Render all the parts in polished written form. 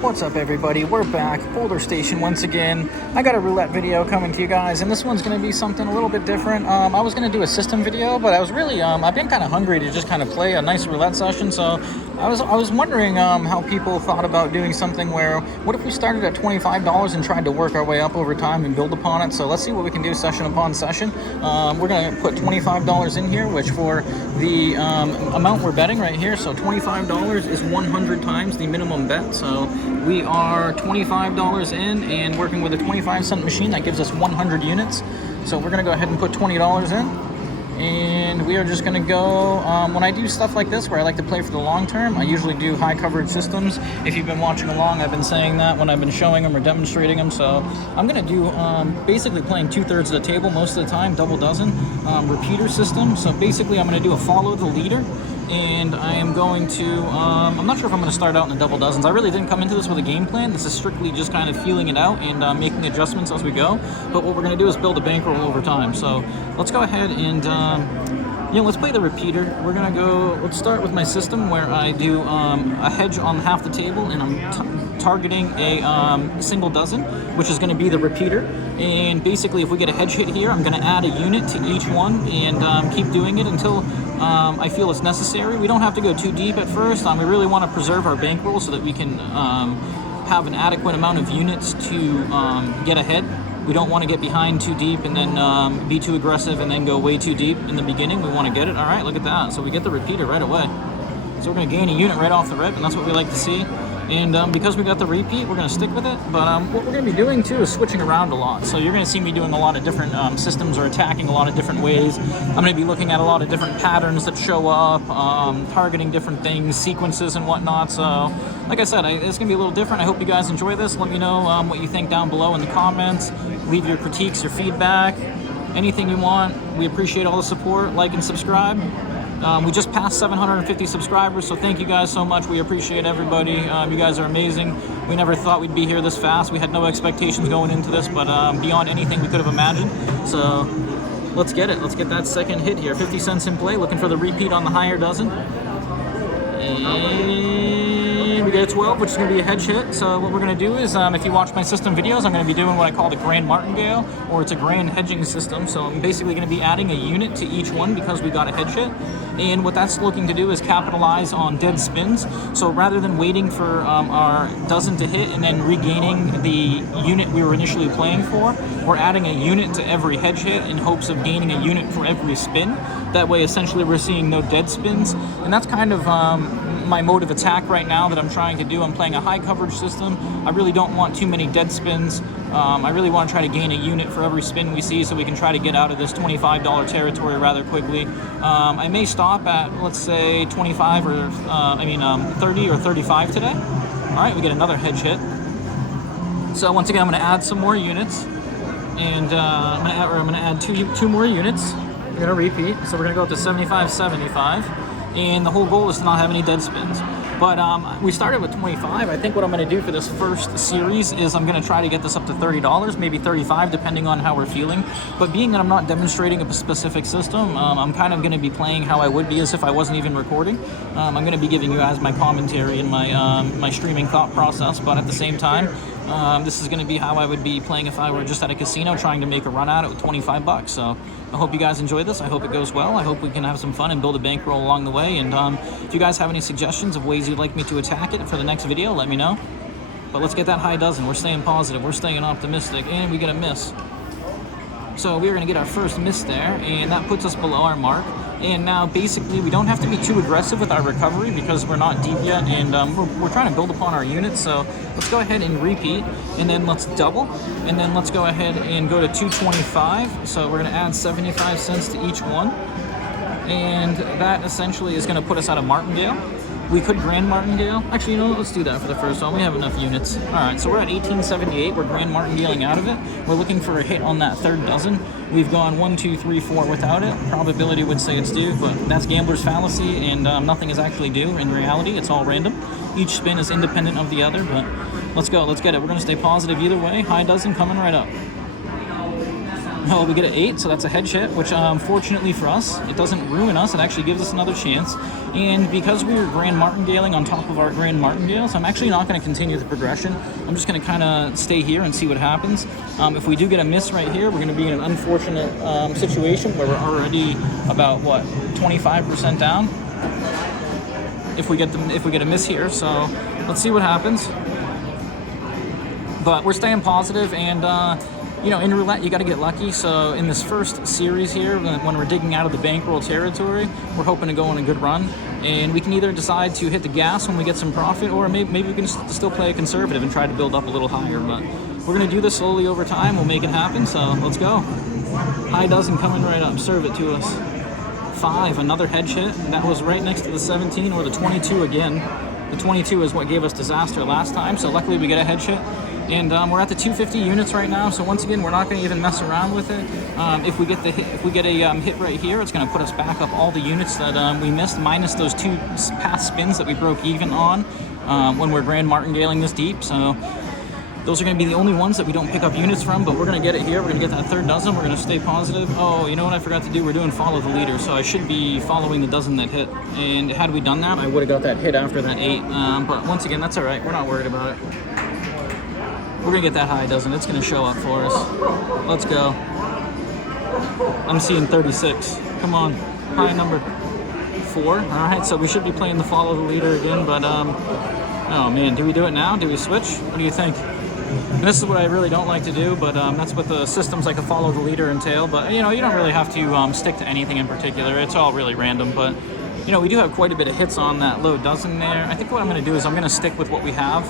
What's up, everybody? We're back, Boulder Station once again. I got a roulette video coming to you guys, and this one's going to be something a little bit different. I was going to do a system video, but I was really, I've been kind of hungry to just kind of play a nice roulette session, so I was wondering how people thought about doing something where, what if we started at $25 and tried to work our way up over time and build upon it? So let's see what we can do session upon session. We're going to put $25 in here, which for the amount we're betting right here, so $25 is 100 times the minimum bet, so we are $25 in and working with a 25-cent machine. That gives us 100 units. So we're going to go ahead and put $20 in. And we are just going to go, when I do stuff like this where I like to play for the long term, I usually do high coverage systems. If you've been watching along, I've been saying that when I've been showing them or demonstrating them. So I'm going to do basically playing 2/3 of the table most of the time, double dozen, repeater system. So basically I'm going to do a follow the leader. And I am going to, I'm not sure if I'm going to start out in the double dozens. I really didn't come into this with a game plan. This is strictly just kind of feeling it out and making adjustments as we go. But what we're going to do is build a bankroll over time. So let's go ahead and, let's play the repeater. We're going to go, let's start with my system where I do a hedge on half the table, and I'm targeting a single dozen, which is going to be the repeater. And basically, if we get a hedge hit here, I'm going to add a unit to each one and keep doing it until I feel it's necessary. We don't have to go too deep at first. We really want to preserve our bankroll so that we can have an adequate amount of units to get ahead. We don't want to get behind too deep and then be too aggressive and then go way too deep in the beginning. We want to get it. All right, look at that. So we get the repeater right away. So we're going to gain a unit right off the rip, and that's what we like to see. And because we got the repeat, we're going to stick with it. But what we're going to be doing, too, is switching around a lot. So you're going to see me doing a lot of different systems or attacking a lot of different ways. I'm going to be looking at a lot of different patterns that show up, targeting different things, sequences and whatnot. So, like I said, it's going to be a little different. I hope you guys enjoy this. Let me know what you think down below in the comments. Leave your critiques, your feedback, anything you want. We appreciate all the support. Like and subscribe. We just passed 750 subscribers, so thank you guys so much. We appreciate everybody. You guys are amazing. We never thought we'd be here this fast. We had no expectations going into this, but beyond anything we could have imagined. So let's get it. Let's get that second hit here. 50 cents in play, looking for the repeat on the higher dozen. And we get a 12, which is going to be a hedge hit. So what we're going to do is, if you watch my system videos, I'm going to be doing what I call the grand martingale, or it's a grand hedging system. So I'm basically going to be adding a unit to each one because we got a hedge hit. And what that's looking to do is capitalize on dead spins. So rather than waiting for our dozen to hit and then regaining the unit we were initially playing for, we're adding a unit to every hedge hit in hopes of gaining a unit for every spin. That way, essentially, we're seeing no dead spins. And that's kind of my mode of attack right now that I'm trying to do. I'm playing a high coverage system. I really don't want too many dead spins. I really want to try to gain a unit for every spin we see so we can try to get out of this $25 territory rather quickly. I may stop at, let's say, 25 or 30 or 35 today. All right, we get another hedge hit. So once again, I'm going to add some more units, and I'm going to add two more units. We're going to repeat, so we're going to go up to 75, and the whole goal is to not have any dead spins. But we started with 25. I think what I'm going to do for this first series is I'm going to try to get this up to $30, maybe 35, depending on how we're feeling. But being that I'm not demonstrating a specific system, I'm kind of going to be playing how I would be as if I wasn't even recording. I'm going to be giving you guys my commentary and my streaming thought process, but at the same time, this is going to be how I would be playing if I were just at a casino trying to make a run at it with $25. So I hope you guys enjoy this. I hope it goes well. I hope we can have some fun and build a bankroll along the way. And if you guys have any suggestions of ways you'd like me to attack it for the next video, let me know. But let's get that high dozen. We're staying positive. We're staying optimistic. And we get a miss. So we're going to get our first miss there. And that puts us below our mark. And now, basically, we don't have to be too aggressive with our recovery because we're not deep yet, and we're trying to build upon our units. So let's go ahead and repeat, and then let's double, and then let's go ahead and go to 225. So we're going to add 75 cents to each one, and that essentially is going to put us out of martingale. We could grand martingale. Actually, you know what? Let's do that for the first one. We have enough units. All right, so we're at 1878. We're grand martingaling out of it. We're looking for a hit on that third dozen. We've gone 1, 2, 3, 4 without it. Probability would say it's due, but that's gambler's fallacy, and nothing is actually due. In reality, it's all random. Each spin is independent of the other, but let's go. Let's get it. We're going to stay positive either way. High dozen coming right up. Oh, we get an 8, so that's a hedge hit, which fortunately for us, it doesn't ruin us. It actually gives us another chance. And because we were grand martingaling on top of our grand martingales, I'm actually not going to continue the progression. I'm just going to kind of stay here and see what happens. If we do get a miss right here, we're going to be in an unfortunate situation where we're already about, what, 25% down? If we get a miss here, so let's see what happens. But we're staying positive, and you know, in roulette you got to get lucky. So in this first series here, when we're digging out of the bankroll territory, we're hoping to go on a good run, and we can either decide to hit the gas when we get some profit, or maybe we can still play a conservative and try to build up a little higher. But we're going to do this slowly over time. We'll make it happen, so let's go. High dozen coming right up. Serve it to us. 5, another hedge hit. That was right next to the 17 or the 22 again. The 22 is what gave us disaster last time, so luckily we get a hedge hit. And we're at the 250 units right now, so once again, we're not going to even mess around with it. If we get a hit right here, it's going to put us back up all the units that we missed, minus those 2 past spins that we broke even on when we're grand martingaling this deep. So those are going to be the only ones that we don't pick up units from, but we're going to get it here. We're going to get that third dozen. We're going to stay positive. Oh, you know what I forgot to do? We're doing follow the leader, so I should be following the dozen that hit. And had we done that, I would have got that hit after that 8. But once again, that's all right. We're not worried about it. We're going to get that high dozen. It's going to show up for us. Let's go. I'm seeing 36. Come on. High number. 4. All right, so we should be playing the follow the leader again, but oh man, do we do it now? Do we switch? What do you think? And this is what I really don't like to do, but that's what the systems like a follow the leader entail. But you know, you don't really have to stick to anything in particular. It's all really random, but you know, we do have quite a bit of hits on that low dozen there. I think what I'm going to do is I'm going to stick with what we have.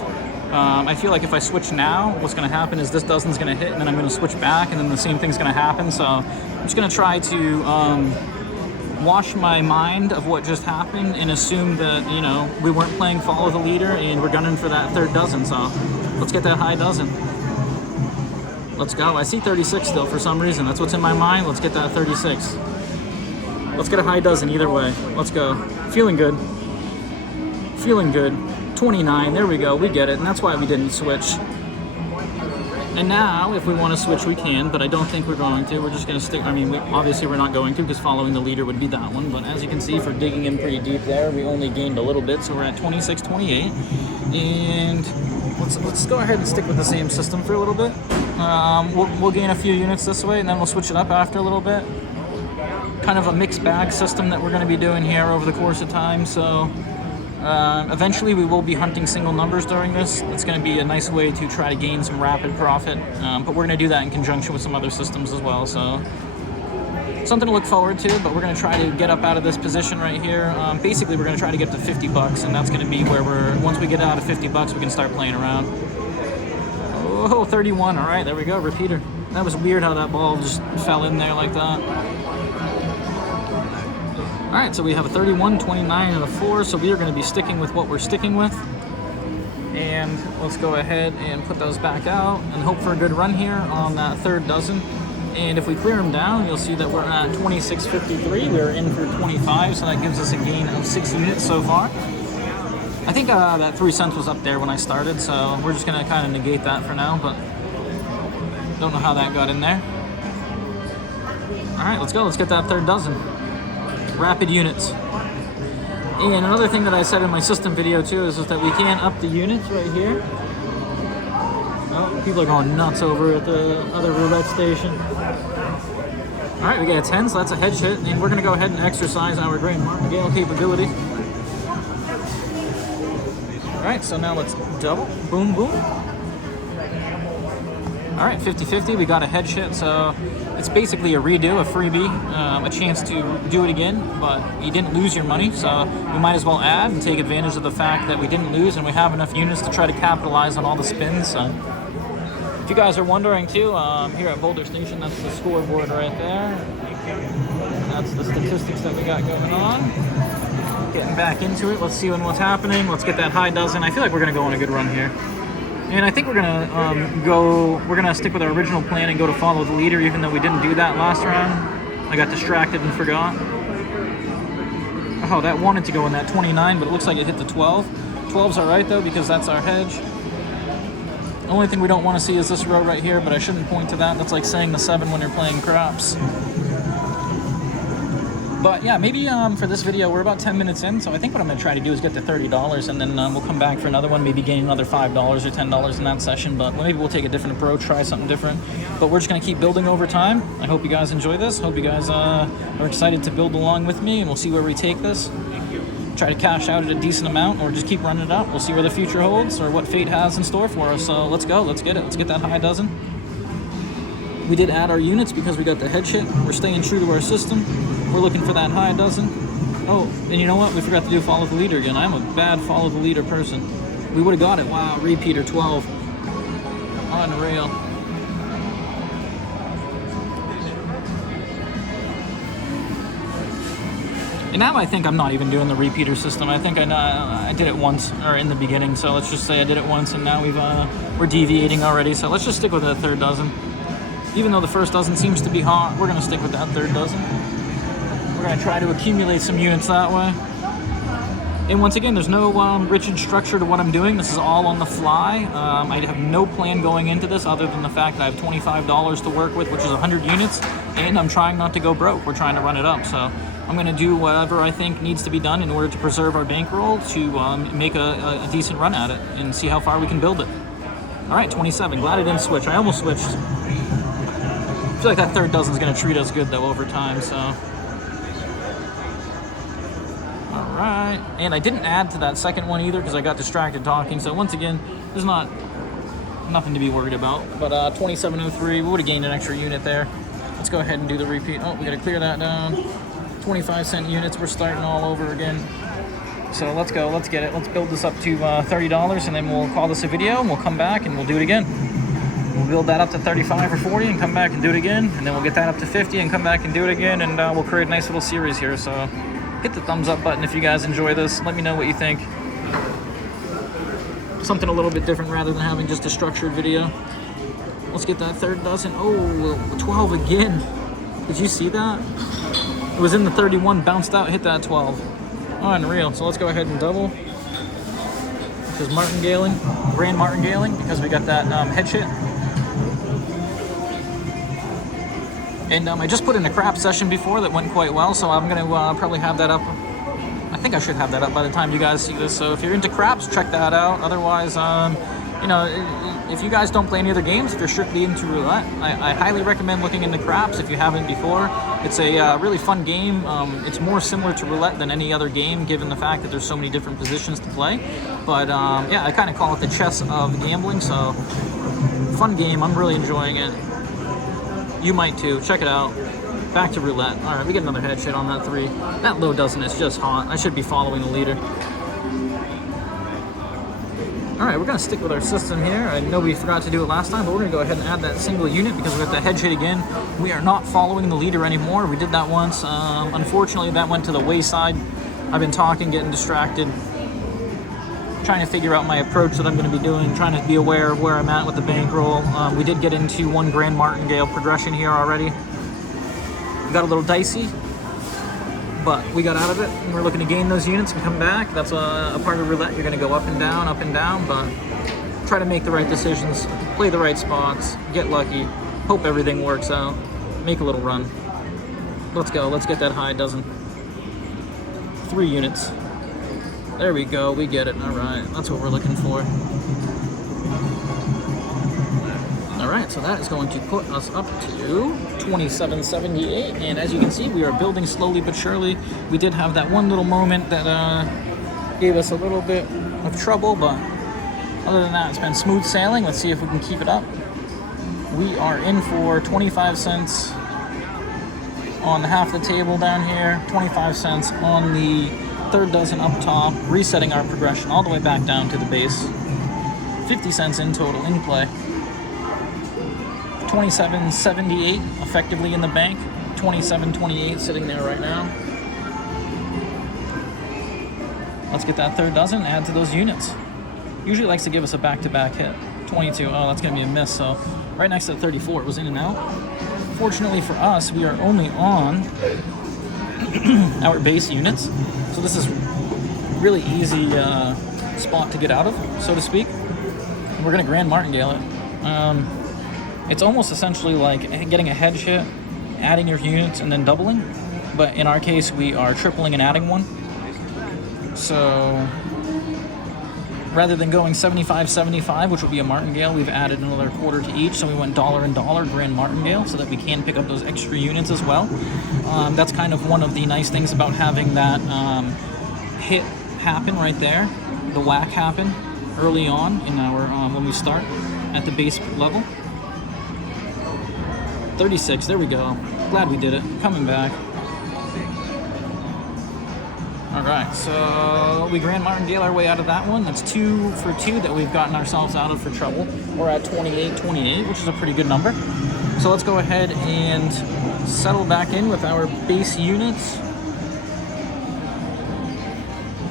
I feel like if I switch now, what's going to happen is this dozen's going to hit, and then I'm going to switch back, and then the same thing's going to happen. So I'm just going to try to wash my mind of what just happened and assume that, you know, we weren't playing follow the leader and we're gunning for that third dozen. So let's get that high dozen. Let's go. I see 36 still for some reason. That's what's in my mind. Let's get that 36. Let's get a high dozen either way. Let's go. Feeling good. Feeling good. 29, there we go, we get it, and that's why we didn't switch. And now, if we want to switch, we can, but I don't think we're going to. We're just going to stick, I mean, obviously we're not going to, because following the leader would be that one, but as you can see, for digging in pretty deep there, we only gained a little bit, so we're at 26, 28, and let's go ahead and stick with the same system for a little bit. We'll gain a few units this way, and then we'll switch it up after a little bit. Kind of a mixed bag system that we're going to be doing here over the course of time, so eventually we will be hunting single numbers during this. It's going to be a nice way to try to gain some rapid profit, but we're going to do that in conjunction with some other systems as well, so something to look forward to. But we're going to try to get up out of this position right here. Basically we're going to try to get to 50 bucks, and that's going to be where once we get out of 50 bucks, we can start playing around. Oh, 31, all right, there we go, repeater. That was weird how that ball just fell in there like that. All right, so we have a 31, 29, and a 4, so we are going to be sticking with what we're sticking with. And let's go ahead and put those back out and hope for a good run here on that third dozen. And if we clear them down, you'll see that we're at 26.53. We're in for 25, so that gives us a gain of 6 units so far. I think that 3 cents was up there when I started, so we're just going to kind of negate that for now, but don't know how that got in there. All right, let's go. Let's get that third dozen. Rapid units. And another thing that I said in my system video too is that we can up the units right here. Oh, people are going nuts over at the other roulette station. All right, we got a 10, so that's a hedge hit, and we're going to go ahead and exercise our grand martingale capability. All right, so now let's double. Boom, boom. All right, 50-50, we got a hedge hit, so it's basically a redo, a freebie, a chance to do it again, but you didn't lose your money, so we might as well add and take advantage of the fact that we didn't lose and we have enough units to try to capitalize on all the spins. So if you guys are wondering too, here at Boulder Station, that's the scoreboard right there. That's the statistics that we got going on. Getting back into it, let's see what's happening. Let's get that high dozen. I feel like we're gonna go on a good run here. And I think we're gonna stick with our original plan and go to follow the leader, even though we didn't do that last round. I got distracted and forgot. Oh, that wanted to go in that 29, but it looks like it hit the 12. 12's all right though, because that's our hedge. The only thing we don't want to see is this row right here, but I shouldn't point to that. That's like saying the 7 when you're playing craps. But yeah, maybe for this video, we're about 10 minutes in, so I think what I'm going to try to do is get to $30, and then we'll come back for another one, maybe gain another $5 or $10 in that session, but maybe we'll take a different approach, try something different. But we're just going to keep building over time. I hope you guys enjoy this. Hope you guys are excited to build along with me, and we'll see where we take this. Try to cash out at a decent amount, or just keep running it up. We'll see where the future holds, or what fate has in store for us. So let's go, let's get it. Let's get that high dozen. We did add our units because we got the head shit. We're staying true to our system. We're looking for that high dozen. Oh, and you know what? We forgot to do follow the leader again. I'm a bad follow the leader person. We would have got it. Wow, repeater 12. Unreal. And now I think I'm not even doing the repeater system. I think I did it once, or in the beginning. So let's just say I did it once, and now we're deviating already. So let's just stick with that third dozen. Even though the first dozen seems to be hot, we're going to stick with that third dozen. We're going to try to accumulate some units that way. And once again, there's no rigid structure to what I'm doing. This is all on the fly. I have no plan going into this other than the fact that I have $25 to work with, which is 100 units, and I'm trying not to go broke. We're trying to run it up. So I'm going to do whatever I think needs to be done in order to preserve our bankroll to make a decent run at it and see how far we can build it. All right, 27. Glad I didn't switch. I almost switched. I feel like that third dozen is going to treat us good, though, over time, so. All right. And I didn't add to that second one either because I got distracted talking. So once again, there's nothing to be worried about. But 2703, we would have gained an extra unit there. Let's go ahead and do the repeat. Oh, we got to clear that down. 25-cent units. We're starting all over again. So let's go. Let's get it. Let's build this up to $30, and then we'll call this a video, and we'll come back, and we'll do it again. We'll build that up to 35 or 40 and come back and do it again. And then we'll get that up to 50 and come back and do it again. And we'll create a nice little series here. So hit the thumbs up button if you guys enjoy this. Let me know what you think. Something a little bit different rather than having just a structured video. Let's get that third dozen. Oh, 12 again. Did you see that? It was in the 31, bounced out, hit that 12. Oh, unreal. So let's go ahead and double. This is martingaling, grand martingaling, because we got that head shit. And I just put in a crap session before that went quite well, so I'm going to probably have that up. I think I should have that up by the time you guys see this. So if you're into craps, check that out. Otherwise, you know, if you guys don't play any other games, if you're strictly into roulette, I highly recommend looking into craps if you haven't before. It's a really fun game. It's more similar to roulette than any other game, given the fact that there's so many different positions to play. But yeah, I kind of call it the chess of gambling. So fun game. I'm really enjoying it. You might too. Check it out. Back to roulette. All right, we get another head shit on that 3. That low dozen is just hot. I should be following the leader. All right, we're gonna stick with our system here. I know we forgot to do it last time, but we're gonna go ahead and add that single unit because we got the head shit again. We are not following the leader anymore. We did that once. Unfortunately, that went to the wayside. I've been talking, getting distracted, trying to figure out my approach that I'm going to be doing, trying to be aware of where I'm at with the bankroll. We did get into one grand martingale progression here already. We got a little dicey, but we got out of it. And we're looking to gain those units and come back. That's a part of roulette. You're going to go up and down, but try to make the right decisions, play the right spots, get lucky, hope everything works out, make a little run. Let's go. Let's get that high dozen. 3 units. There we go, we get it. All right, that's what we're looking for. All right, so that is going to put us up to 2778. And as you can see, we are building slowly but surely. We did have that one little moment that gave us a little bit of trouble, but other than that, it's been smooth sailing. Let's see if we can keep it up. We are in for 25 cents on half the table down here, 25 cents on the third dozen up top, resetting our progression all the way back down to the base. 50 cents in total in play. 27.78 effectively in the bank. 27.28 sitting there right now. Let's get that third dozen, add to those units. Usually likes to give us a back-to-back hit. 22, oh, that's gonna be a miss. So right next to the 34, it was in and out. Fortunately for us, we are only on our base units. So this is really easy spot to get out of, so to speak. We're going to Grand Martingale it. It's almost essentially like getting a head hit, adding your units, and then doubling. But in our case, we are tripling and adding one. So rather than going 75-75, which would be a martingale, we've added another quarter to each. So we went dollar and dollar Grand Martingale so that we can pick up those extra units as well. That's kind of one of the nice things about having that hit happen right there, the whack happen early on in our when we start at the base level. 36, there we go. Glad we did it. Coming back. All right, so we Grand Martingale our way out of that one. That's 2 for 2 that we've gotten ourselves out of for trouble. We're at 28-28, which is a pretty good number. So let's go ahead and settle back in with our base units.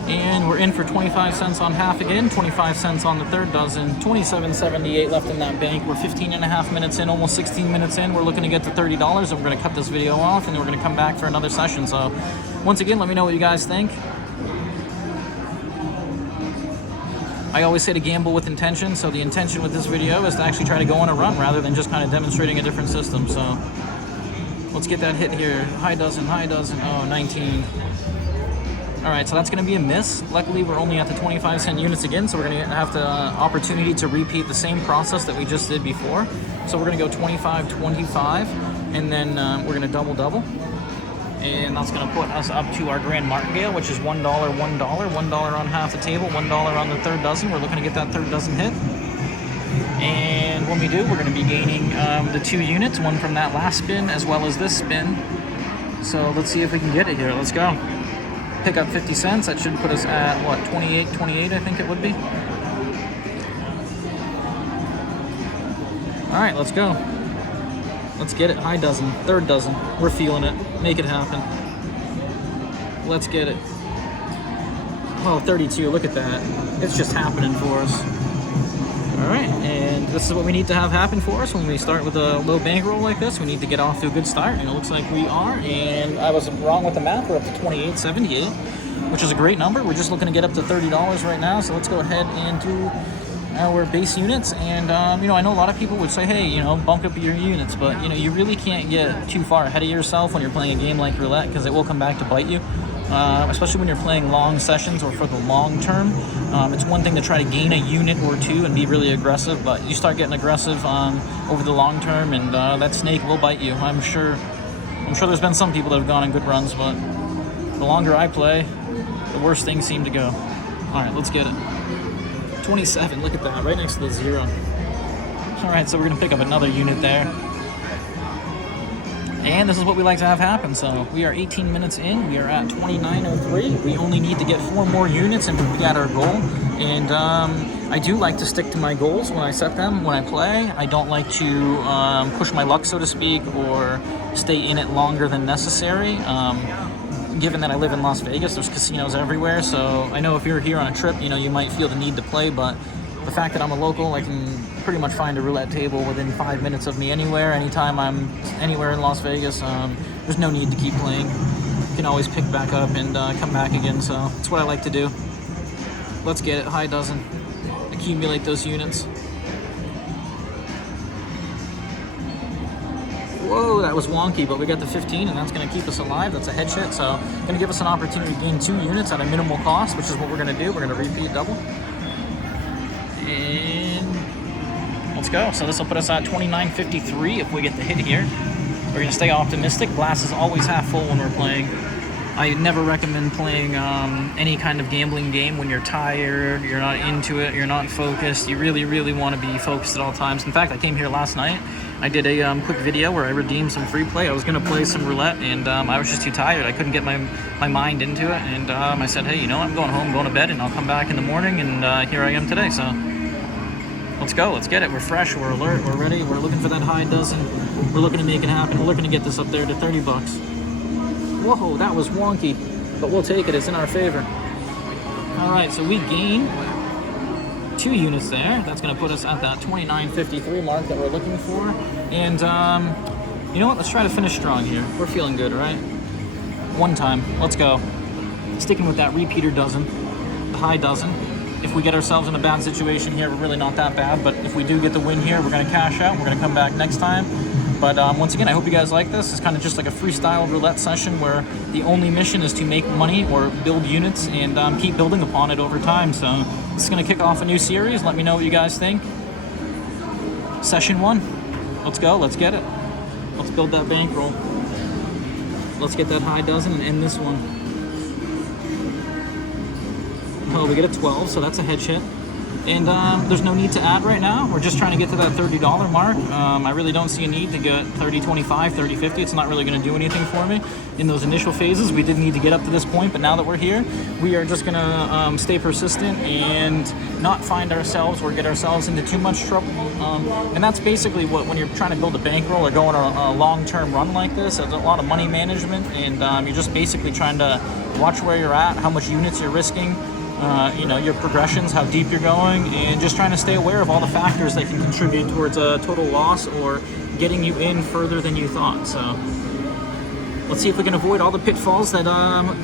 And we're in for 25 cents on half again, 25 cents on the third dozen, 27.78 left in that bank. We're 15 and a half minutes in, almost 16 minutes in. We're looking to get to $30, and we're going to cut this video off, and then we're going to come back for another session. So once again, let me know what you guys think. I always say to gamble with intention, so the intention with this video is to actually try to go on a run rather than just kind of demonstrating a different system. So let's get that hit here. High dozen, oh, 19. All right, so that's going to be a miss. Luckily, we're only at the 25 cent units again, so we're going to have the opportunity to repeat the same process that we just did before. So we're going to go 25-25, and then we're going to double. And that's going to put us up to our Grand Martingale, which is $1, $1 on half the table, $1 on the third dozen. We're looking to get that third dozen hit. And when we do, we're going to be gaining the 2 units, one from that last spin as well as this spin. So let's see if we can get it here. Let's go. Pick up 50 cents. That should put us at, what, 28, I think it would be. All right, let's go. Let's get it. High dozen, third dozen. We're feeling it. Make it happen. Let's get it. Oh, 32. Look at that. It's just happening for us. All right, and this is what we need to have happen for us when we start with a low bankroll like this. We need to get off to a good start, and it looks like we are. And I was wrong with the math. We're up to 28.78, which is a great number. We're just looking to get up to $30 right now. So let's go ahead and do our base units. And I know a lot of people would say, hey, bump up your units, but you really can't get too far ahead of yourself when you're playing a game like roulette, because it will come back to bite you. Especially when you're playing long sessions or for the long term. It's one thing to try to gain a unit or two and be really aggressive, but you start getting aggressive over the long term, and that snake will bite you. I'm sure there's been some people that have gone on good runs, but the longer I play, the worse things seem to go. All right, let's get it. 27, look at that, right next to the 0. All right, so we're gonna pick up another unit there. And this is what we like to have happen. So we are 18 minutes in. We are at 29.03. We only need to get 4 more units and we'll be at our goal. And I do like to stick to my goals when I set them, when I play. I don't like to push my luck, so to speak, or stay in it longer than necessary. Given that I live in Las Vegas, there's casinos everywhere. So I know if you're here on a trip, you might feel the need to play, but the fact that I'm a local, I can pretty much find a roulette table within 5 minutes of me anywhere. Anytime I'm anywhere in Las Vegas, there's no need to keep playing. You can always pick back up and come back again, so that's what I like to do. Let's get it. High dozen. Accumulate those units. Whoa, that was wonky, but we got the 15, and that's going to keep us alive. That's a head hit, so going to give us an opportunity to gain 2 units at a minimal cost, which is what we're going to do. We're going to repeat double. And let's go. So this will put us at 29.53 if we get the hit here. We're going to stay optimistic. Glass is always half full when we're playing. I never recommend playing any kind of gambling game when you're tired, you're not into it, you're not focused. You really, really want to be focused at all times. In fact, I came here last night. I did a quick video where I redeemed some free play. I was going to play some roulette, and I was just too tired. I couldn't get my mind into it, and I said, hey, I'm going home, going to bed, and I'll come back in the morning, and here I am today. So let's go. Let's get it. We're fresh. We're alert. We're ready. We're looking for that high dozen. We're looking to make it happen. We're looking to get this up there to $30. Whoa, that was wonky, but we'll take it. It's in our favor. All right, so we gain 2 units there. That's going to put us at that 29.53 mark that we're looking for. And you know what? Let's try to finish strong here. We're feeling good, right? One time. Let's go. Sticking with that repeater dozen, the high dozen. if we get ourselves in a bad situation here, we're really not that bad. But if we do get the win here, we're going to cash out. We're going to come back next time. But once again, I hope you guys like this. It's kind of just like a freestyle roulette session where the only mission is to make money or build units and keep building upon it over time. So this is going to kick off a new series. Let me know what you guys think. Session 1. Let's go. Let's get it. Let's build that bankroll. Let's get that high dozen and end this one. Oh, we get a 12, so that's a hedge hit. And there's no need to add right now. We're just trying to get to that $30 mark. I really don't see a need to get 30, 25, 30, 50. It's not really going to do anything for me. In those initial phases, we did need to get up to this point, but now that we're here, we are just going to stay persistent and not find ourselves or get ourselves into too much trouble. And that's basically what, when you're trying to build a bankroll or go on a long-term run like this, it's a lot of money management, and you're just basically trying to watch where you're at, how much units you're risking, you know, your progressions, how deep you're going, and just trying to stay aware of all the factors that can contribute towards a total loss or getting you in further than you thought. So let's see if we can avoid all the pitfalls that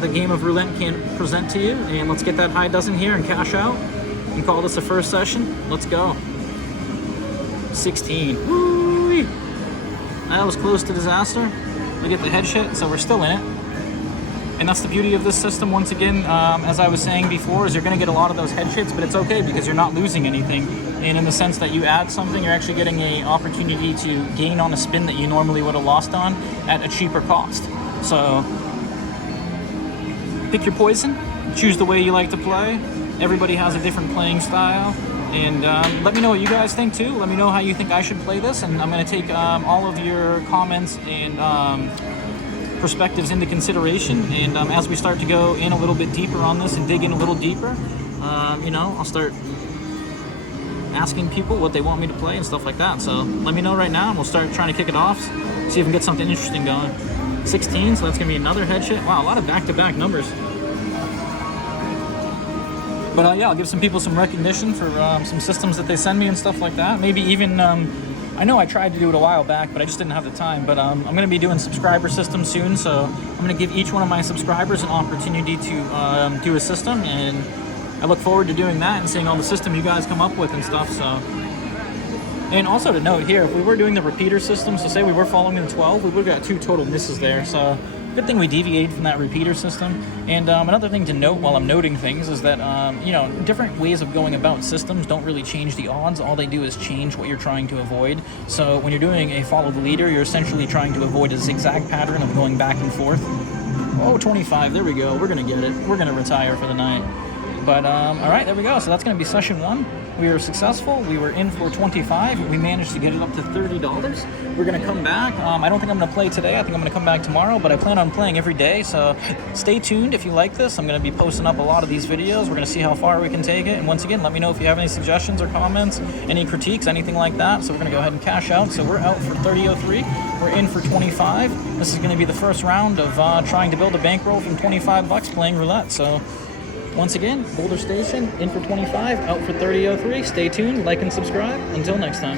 the game of roulette can present to you, and let's get that high dozen here and cash out and call this a first session. Let's go. 16. Woo-wee. That was close to disaster. We get the head hit, so we're still in it. And that's the beauty of this system, once again, as I was saying before, is you're going to get a lot of those head hits, but it's okay because you're not losing anything. And in the sense that you add something, you're actually getting an opportunity to gain on a spin that you normally would have lost on at a cheaper cost. So pick your poison, choose the way you like to play. Everybody has a different playing style. And let me know what you guys think too. Let me know how you think I should play this. And I'm going to take all of your comments and perspectives into consideration, and as we start to go in a little bit deeper on this and dig in a little deeper, you know, I'll start asking people what they want me to play and stuff like that. So let me know right now and we'll start trying to kick it off, see if we can get something interesting going. 16, so that's gonna be another head hit. Wow, a lot of back-to-back numbers. But yeah, I'll give some people some recognition for some systems that they send me and stuff like that. Maybe even I know I tried to do it a while back, but I just didn't have the time. But I'm going to be doing subscriber systems soon, so I'm going to give each one of my subscribers an opportunity to do a system, and I look forward to doing that and seeing all the system you guys come up with and stuff. So, and also to note here, if we were doing the repeater system, so say we were following the 12, we would have got 2 total misses there. So good thing we deviated from that repeater system. And another thing to note while I'm noting things is that, you know, different ways of going about systems don't really change the odds. All they do is change what you're trying to avoid. So when you're doing a follow the leader, you're essentially trying to avoid a zigzag pattern of going back and forth. Oh, 25, there we go. We're going to get it. We're going to retire for the night. But, all right, there we go. So that's going to be session 1. We were successful. We were in for 25. We managed to get it up to $30. We're going to come back. I don't think I'm going to play today. I think I'm going to come back tomorrow, but I plan on playing every day. So stay tuned if you like this. I'm going to be posting up a lot of these videos. We're going to see how far we can take it. And once again, let me know if you have any suggestions or comments, any critiques, anything like that. So we're going to go ahead and cash out. So we're out for 30.03. We're in for 25. This is going to be the first round of trying to build a bankroll from 25 bucks playing roulette. So once again, Boulder Station, in for 25, out for 30.03. Stay tuned, like and subscribe. Until next time.